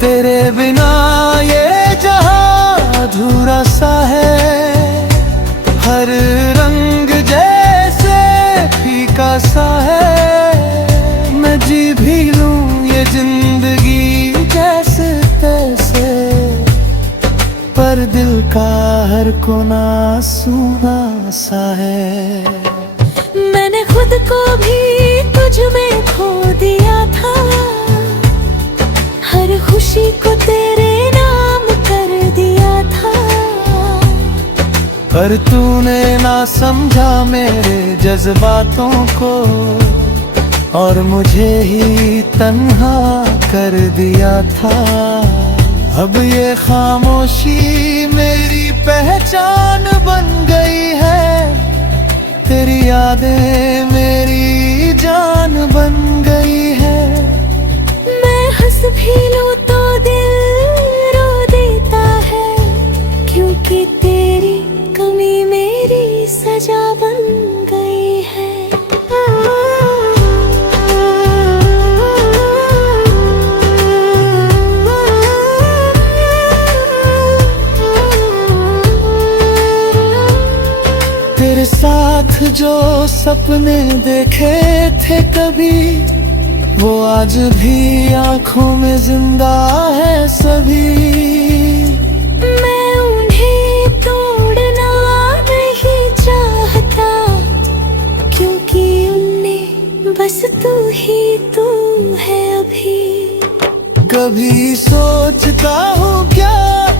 तेरे बिना ये जहां अधूरा सा है, हर रंग जैसे फीका सा है। मैं जी भी लूं ये जिंदगी जैसे तैसे, पर दिल का हर कोना सूना सा है। मैंने खुद को भी तुझ में खो दिया था, हर खुशी को तेरे नाम कर दिया था। पर तूने ना समझा मेरे जज्बातों को, और मुझे ही तन्हा कर दिया था। अब ये खामोशी मेरी पहचान बन गई है, तेरी यादें मेरी जान बन गई है। मैं हंस भी लूं तो दिल रो देता है, क्योंकि तेरी कमी मेरी सजा बन गई है। तेरे साथ जो सपने देखे थे कभी, वो आज भी आंखों में जिंदा है सभी। मैं उन्हें तोड़ना नहीं चाहता, क्योंकि उनमें बस तू ही तू है अभी। कभी सोचता हूँ क्या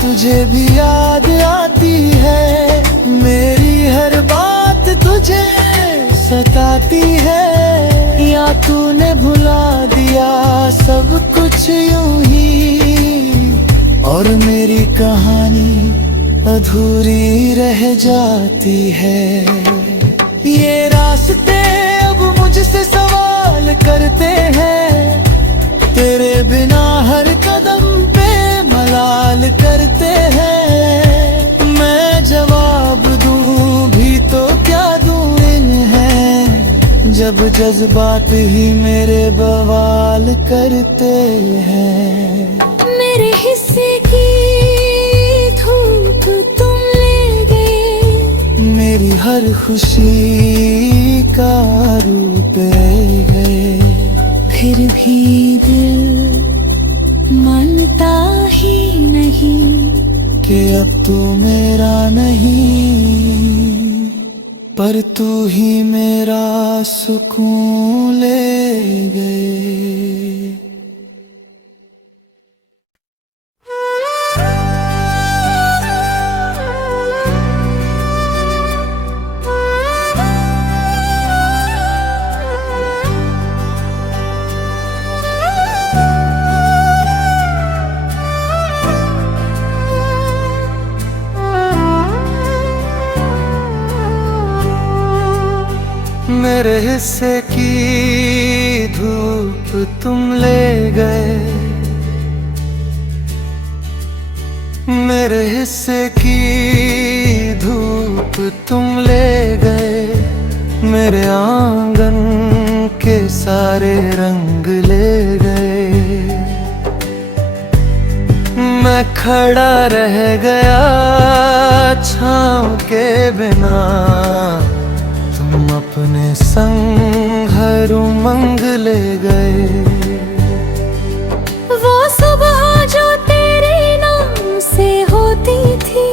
तुझे भी याद आती है, मेरी हर बात तुझे सताती है। या तूने भुला दिया सब कुछ यूं ही, और मेरी कहानी अधूरी रह जाती है। ये रास्ते अब मुझसे सवाल करते हैं, तेरे बिना हर कदम पे मलाल करते हैं। मैं जवाब दूं भी तो क्या दूं इन्हें, जब जज्बात ही मेरे बवाल करते हैं। मेरे हिस्से की धूप तुम ले गए, मेरी हर खुशी का रूप ले गए। फिर भी दिल मानता ही नहीं कि अब तू मेरा नहीं, पर तू ही मेरा सुकून ले गए। मेरे हिस्से की धूप तुम ले गए, मेरे हिस्से की धूप तुम ले गए। मेरे आंगन के सारे रंग ले गए। मैं खड़ा रह गया छाँव के बिना, तुम अपने संग हर उमंग ले गए। वो सुबह जो तेरे नाम से होती थी,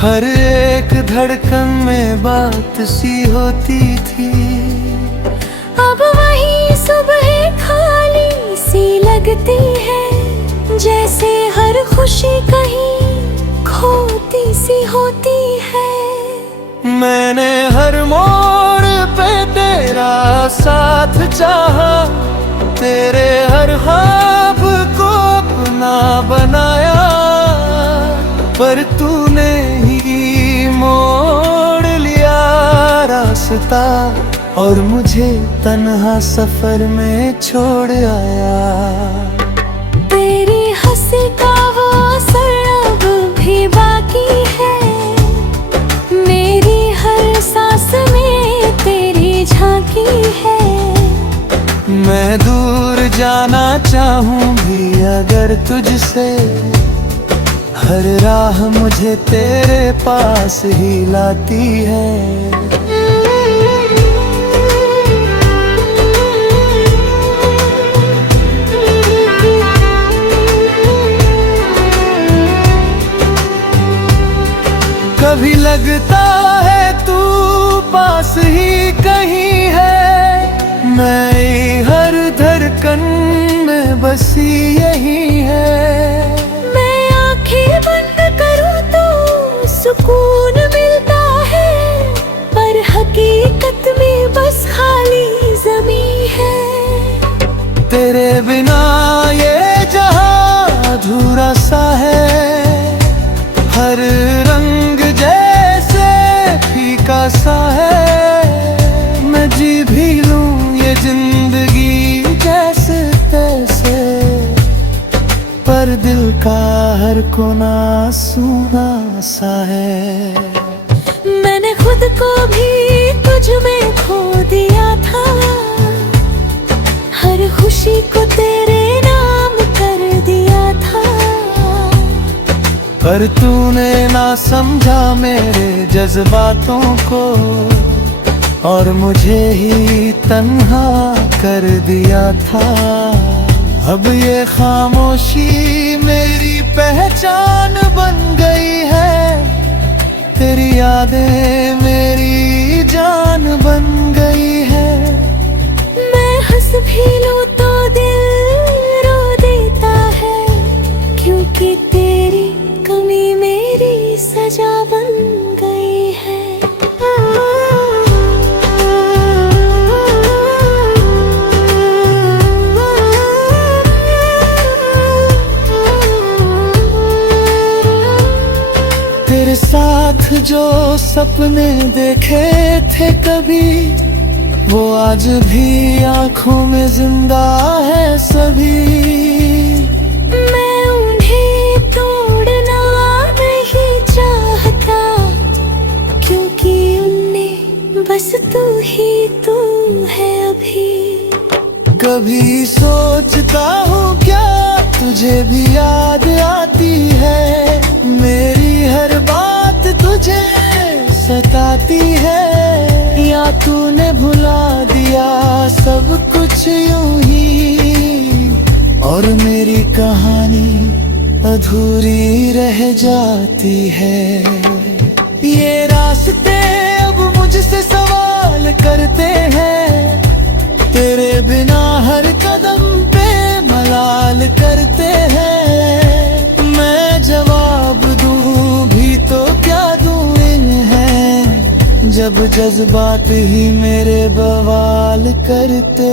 हर एक धड़कन में बात सी होती थी। अब वही सुबह खाली सी लगती है, जैसे हर खुशी कहीं खोती सी होती है। मैंने हर मोड़ पे तेरा साथ चाहा, तेरे हर ख्वाब को अपना बनाया, पर तूने ही मोड़ लिया रास्ता, और मुझे तन्हा सफर में छोड़ आया। तेरी हंसी का वो असर अब भी बाकी है, मेरी हर सांस में तेरी झांकी है। मैं दूर जाना चाहूं भी अगर तुझसे, हर राह मुझे तेरे पास ही लाती है। कभी लगता है तू पास ही कहीं है, मैं हर धड़कन में बसी यही है। मैं आंखें बंद करूं तो सुकून मिलता है, पर हकीकत में बस खाली ज़मीं है। तेरे बिना ये जहां अधूरा सा है, हर रंग जैसे फीका सा है। मैं जी भी लूं ये जिंदगी जैसे तैसे, पर दिल का हर कोना सूना सा है। मैंने खुद को भी तुझ में खो दिया था, हर खुशी को तेरे नाम कर दिया था। पर तूने ना समझा मेरे जज्बातों को, और मुझे ही तन्हा कर दिया था। अब ये खामोशी मेरी पहचान बन गई है, तेरी यादें मेरी जान बन गई है। मैं हंस भी लूं तो दिल रो देता है, क्योंकि तेरी कमी मेरी सजा बन गई है। तेरे साथ जो सपने देखे थे कभी, वो आज भी आंखों में जिंदा है सभी। मैं उन्हें तोड़ना नहीं चाहता, क्योंकि उनमें बस तू ही तू है अभी। कभी सोचता हूँ क्या तुझे भी याद आती है, मेरी हर बात तुझे सताती है। या तूने भुला दिया सब कुछ यूं ही, और मेरी कहानी अधूरी रह जाती है। ये रास्ते अब मुझसे सवाल करते हैं, तेरे बिना हर कदम पे मलाल करते हैं। मैं जवाब दूं भी तो क्या दूं इन्हें, जब जज्बात ही मेरे बवाल करते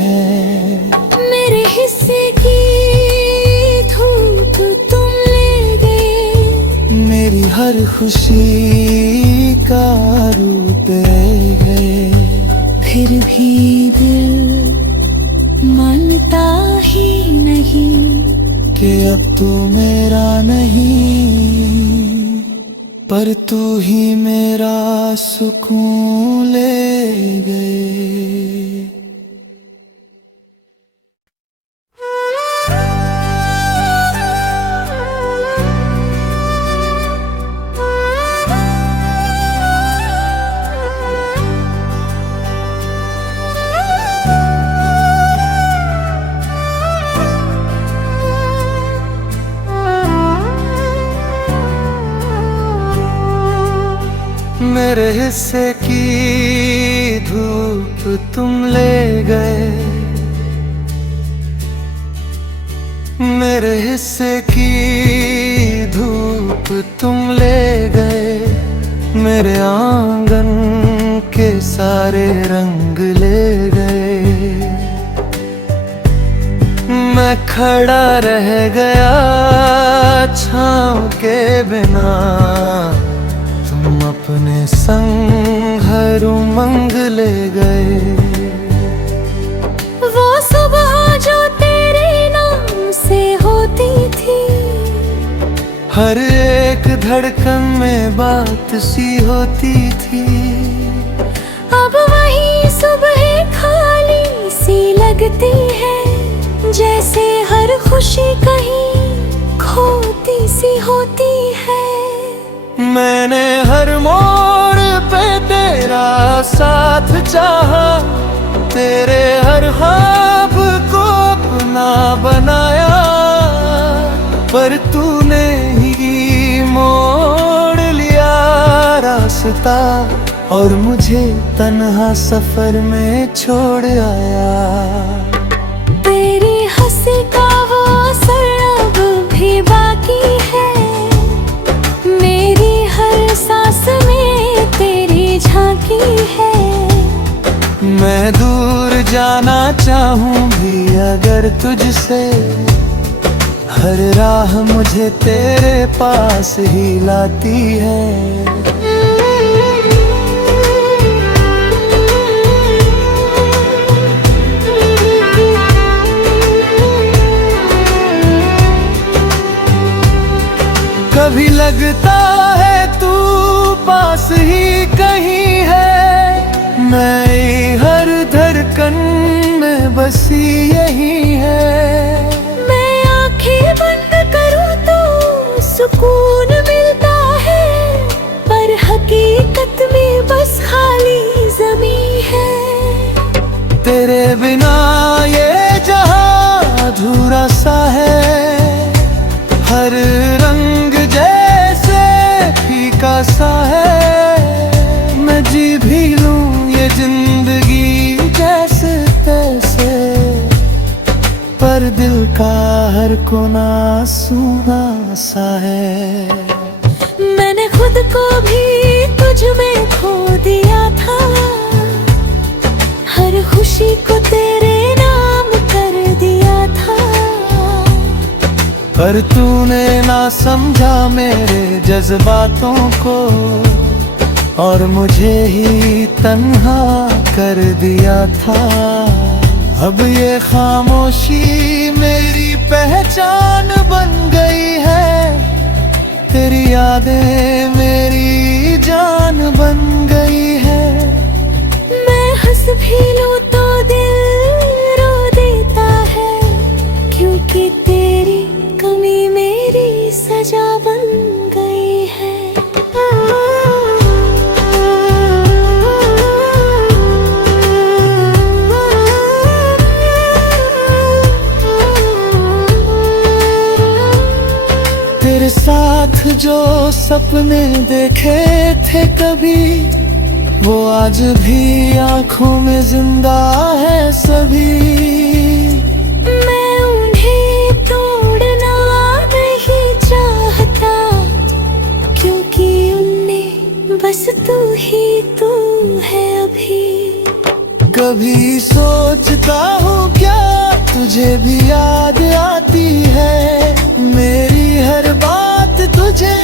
हैं। मेरे हिस्से की धूप तुम ले गए, मेरी हर खुशी का रूप ले गए। फिर भी दिल मानता ही नहीं कि अब तू मेरा नहीं, पर तू ही मेरा सुकून ले गए। मेरे हिस्से की धूप तुम ले गए, मेरे हिस्से की धूप तुम ले गए। मेरे आंगन के सारे रंग ले गए। मैं खड़ा रह गया छाँव के बिना, तुम अपने संग हर उमंग ले गए। वो सुबह जो तेरे नाम से होती थी, हर एक धड़कन में बात सी होती थी। अब वही सुबह खाली सी लगती है, जैसे हर खुशी कहीं खोती सी होती है। मैंने हर मोड़ पे तेरा साथ चाहा, तेरे हर ख्वाब को अपना बनाया, पर तूने ही मोड़ लिया रास्ता और मुझे तन्हा सफर में छोड़ आया। तेरी हंसी का वो असर अब भी बाकी है, मेरी हर सांस में तेरी झांकी है। मैं दूर जाना चाहूं भी अगर तुझसे, हर राह मुझे तेरे पास ही लाती है। कभी लगता है तू पास ही कहीं है, मैं हर धड़कन में बसी यही है। मैं आंखें बंद करूं तो सुकून मिलता है, पर हकीकत में बस खाली ज़मीं है। तेरे बिना ये जहां अधूरा सा है, हर रंग जैसे फीका सा है। मैं जी भी लूं ये जिंदगी जैसे तैसे, पर दिल का हर कोना सूना सा है। मैंने खुद को भी तुझ में खो दिया था, हर खुशी को तेरे नाम कर दिया था। पर तूने ना समझा मेरे जज्बातों को, और मुझे ही तन्हा कर दिया था। अब ये खामोशी मेरी पहचान बन गई है, तेरी यादें मेरी जान बन गई है। मैं हंस भी लूं तो दिल रो देता है, क्योंकि तेरी कमी मेरी सजा बन गई है। तेरे साथ जो सपने देखे थे कभी, वो आज भी आंखों में जिंदा है सभी। मैं उन्हें तोड़ना नहीं चाहता, क्योंकि उनमें बस तू ही तू है अभी। कभी सोचता हूँ क्या तुझे भी याद आती है, मेरी हर बात तुझे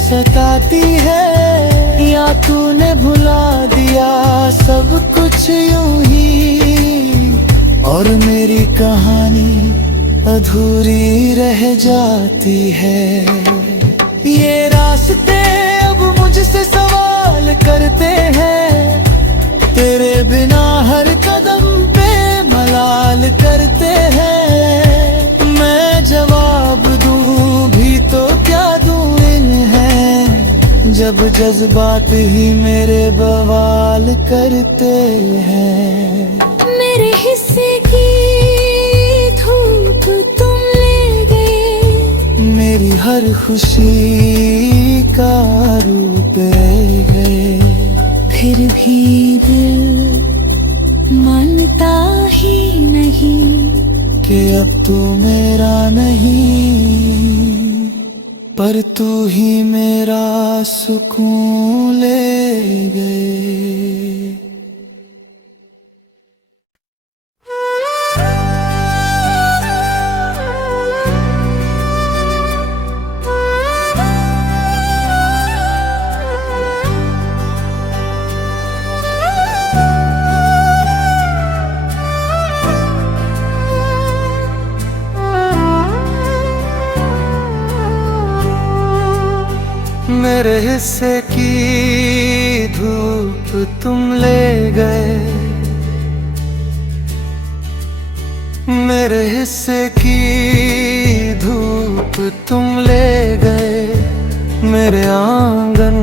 सताती है, या तूने भुला दिया सब कुछ यूं ही, और मेरी कहानी अधूरी रह जाती है। ये रास्ते अब मुझसे सवाल करते हैं, तेरे बिना हर कदम पे मलाल करते हैं। मैं जवाब दूं भी तो क्या दूं इन्हें, जब जज्बात ही मेरे बवाल करते हैं। मेरे हिस्से की धूप तुम ले गए, मेरी हर खुशी का रूप ले गए। फिर भी दिल मानता ही नहीं कि अब तू मेरा नहीं, पर तू ही मेरा सुकून ले गए। मेरे हिस्से की धूप तुम ले गए, मेरे हिस्से की धूप तुम ले गए, मेरे आंगन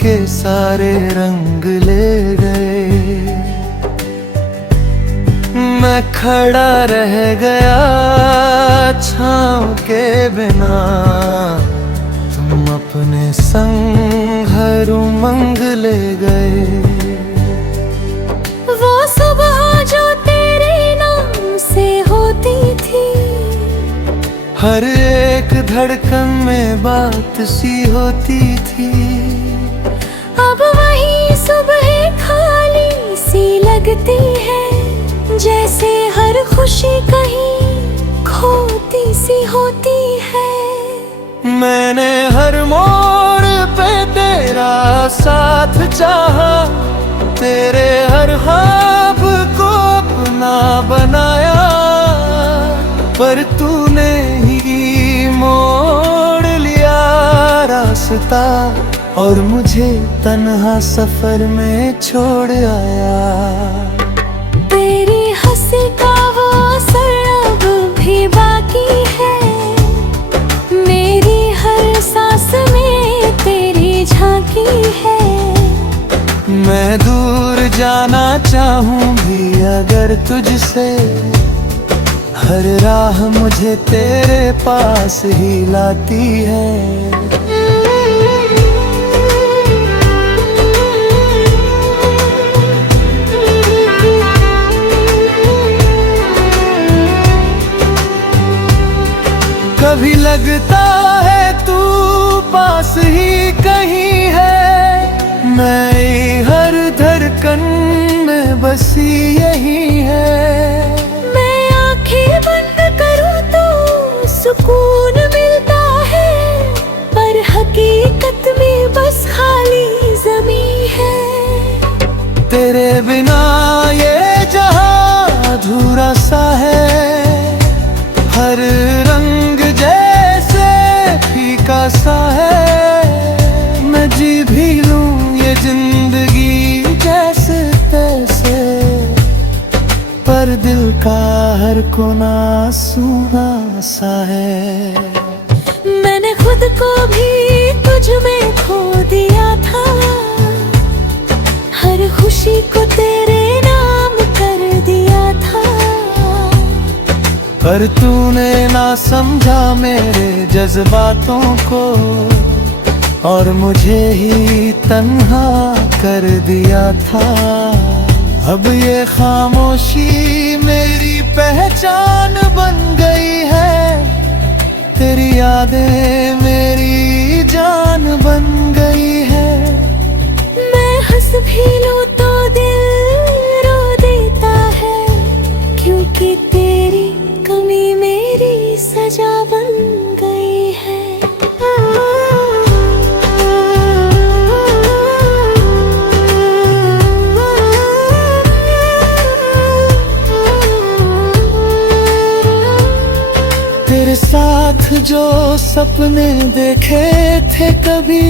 के सारे रंग ले गए। मैं खड़ा रह गया छाँव के बिना, तुम अपने संग हर उमंग ले गए। वो सुबह जो तेरे नाम से होती थी, हर एक धड़कन में बात सी होती थी, अब वही सुबह खाली सी लगती है। जैसे हर खुशी कहीं खोती सी होती है। मैंने हर मोड़ पे तेरा साथ चाहा, तेरे हर ख्वाब को अपना बनाया, पर तूने ही मोड़ लिया रास्ता और मुझे तन्हा सफर में छोड़ आया। तेरी हंसी का वो असर अब भी बाकी है, मेरी हर सांस में तेरी झांकी है। मैं दूर जाना चाहूं भी अगर तुझसे, हर राह मुझे तेरे पास ही लाती है। कभी लगता है तू पास ही कहीं है, मैं हर धड़कन में बसी यही है। मैं आंखें बंद करूं तो सुकून मिलता है, पर हकीकत में बस खाली ज़मीं है। तेरे बिना ये जहां अधूरा सा है, हर रंग जैसे फीका सा है। मैं जी भी लूं ये जिंदगी जैसे तैसे, पर दिल का हर कोना सूना सा है। मैंने खुद को भी तुझ में खो दिया था, हर खुशी को तेरे नाम कर दिया था, पर तूने ना समझा मेरे जज्बातों को और मुझे ही तन्हा कर दिया था। अब ये खामोशी मेरी पहचान बन गई है, तेरी यादें मेरी जान बन गई है। मैं हंस भी लूं तो दिल रो देता है, क्योंकि तेरी कमी मेरी सजा बन गई है। तेरे साथ जो सपने देखे थे कभी,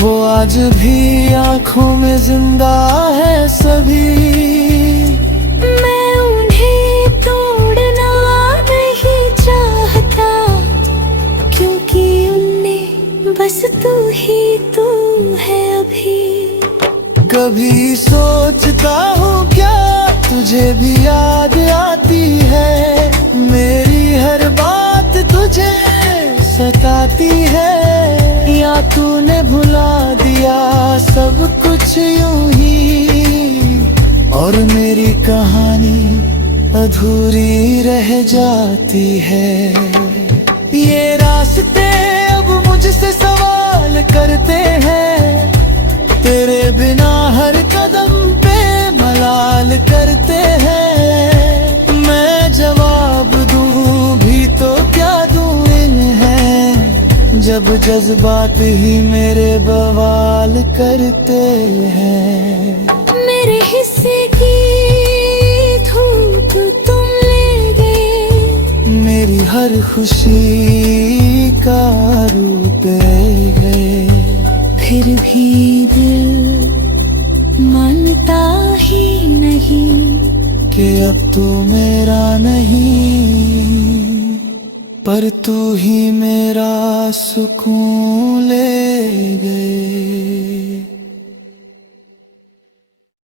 वो आज भी आंखों में जिंदा है सभी। मैं उन्हें तोड़ना नहीं चाहता, क्योंकि उनमें बस तू ही तू है अभी। कभी सोचता हूँ क्या तुझे भी याद आती है, मेरी हर बात तुझे सताती है, या तूने भुला दिया सब कुछ यूं ही, और मेरी कहानी अधूरी रह जाती है। ये रास्ते अब मुझसे सवाल करते हैं, तेरे बिना हर कदम पे मलाल करते हैं। मैं जवाब दूं भी तो क्या दूं इन्हें, जब जज्बात ही मेरे बवाल करते हैं। मेरे हिस्से की धूप तुम ले गए, मेरी हर खुशी का रूप ले गए। फिर भी दिल मानता ही नहीं कि अब तू मेरा नहीं, पर तू ही मेरा सुकून